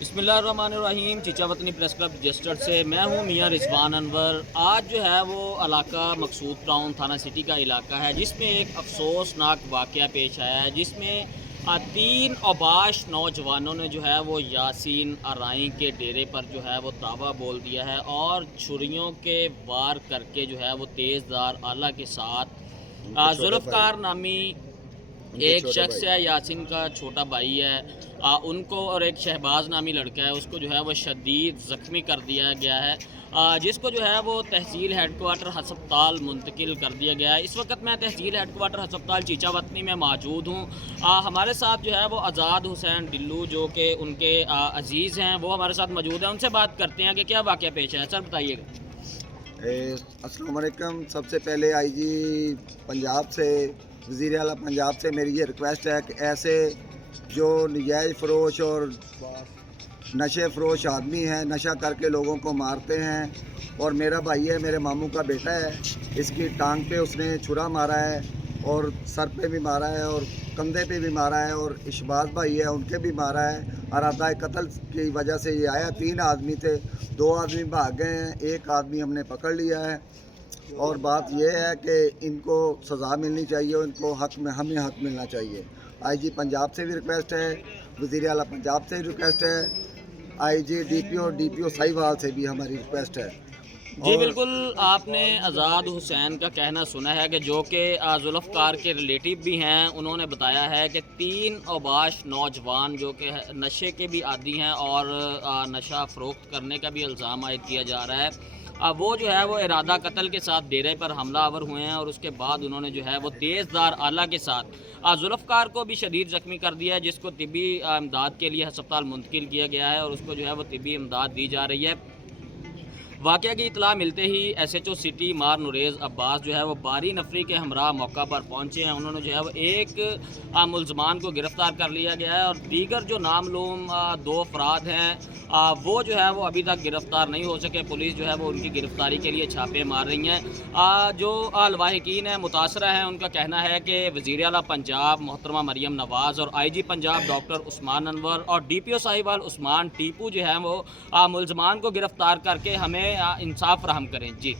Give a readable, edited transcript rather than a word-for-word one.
बिस्मिल्लाहिर्रहमानिर्रहीम। चीचा वतनी press club registered से मैं हूं मियां रिजवान अनवर। आज जो है वो इलाका मकसूद टाउन थाना सिटी का इलाका है जिसमें एक अफसोसनाक वाक़या पेश आया है, जिसमें तीन अबाश नौजवानों ने जो है वो यासीन अराई के डेरे पर जो है वो दावा बोल दिया है और छुरियों के वार करके जो है वो तेज़धार आला के साथ जुल्फ़कार नामी एक शख्स है, यासीन का छोटा भाई है, उनको और एक शहबाज नामी लड़का है, उसको जो है वो शदीद ज़ख्मी कर दिया गया है, जिसको जो है वो तहसील हेडक्वार्टर हस्पताल मुंतकिल कर दिया गया है। इस वक्त मैं तहसील हेडक्वार्टर हस्पताल चीचा वतनी में मौजूद हूँ। हमारे साथ जो है वो आज़ाद हुसैन डिल्लू जो कि उनके अजीज़ हैं, वो हमारे साथ मौजूद हैं। उनसे बात करते हैं कि क्या वाक़या पेश है। सर बताइएगा। अस्सलाम वालेकुम। सबसे पहले आईजी पंजाब से, वज़ीर आला पंजाब से मेरी ये रिक्वेस्ट है कि ऐसे जो नजायज़ फ़रोश और नशे फ़रोश आदमी हैं, नशा करके लोगों को मारते हैं, और मेरा भाई है, मेरे मामू का बेटा है, इसकी टांग पे उसने छुरा मारा है और सर पे भी मारा है और कंधे पे भी मारा है, और इशबाज भाई है उनके भी मारा है। अरादा कत्ल की वजह से ये आया। 3 आदमी थे, 2 आदमी भाग गए हैं, 1 आदमी हमने पकड़ लिया है। और बात यह है कि इनको सज़ा मिलनी चाहिए, इनको हमें हक मिलना चाहिए। आईजी पंजाब से भी रिक्वेस्ट है, वज़ीर आला पंजाब से भी रिक्वेस्ट है, आईजी डीपीओ साहिवाल से भी हमारी रिक्वेस्ट है। जी बिल्कुल, आपने आज़ाद हुसैन का कहना सुना है कि जो कि जुल्फ़कार के रिलेटिव भी हैं, उन्होंने बताया है कि 3 अबाश नौजवान जो कि नशे के भी आदी हैं और नशा फ़रोख्त करने का भी इल्ज़ाम आयद किया जा रहा है। वो जो है वो इरादा कत्ल के साथ डेरे पर हमलावर हुए हैं और उसके बाद उन्होंने जो है वो तेज़धार आला के साथ जुल्फ़कार को भी शदीद ज़ख्मी कर दिया है, जिसको तिब्बी इमदाद के लिए अस्पताल मुंतकिल किया गया है और उसको जो है वो तिब्बी इमदाद दी जा रही है। वाक़या की इतला मिलते ही SHO सिटी मार नुरेज़ अब्बास जो है वो बारी नफरी के हमरा मौका पर पहुँचे हैं। उन्होंने जो है वो एक मुल्ज़मान को गिरफ़्तार कर लिया गया है और दीगर जो नामलूम 2 अफराद हैं वो जो है वो अभी तक गिरफ़्तार नहीं हो सके। पुलिस जो है वो उनकी गिरफ़्तारी के लिए छापे मार रही हैं। जो लवाहिकीन हैं, मुतासरा हैं, उनका कहना है कि वज़ीर आला पंजाब मोहतरमा मरियम नवाज़ और IG पंजाब डॉक्टर उस्मान अनवर और DPO साहिबाल उस्मान टीपू जो है वो मुल्ज़मान को गिरफ़्तार करके हमें इंसाफ फराहम करें। जी।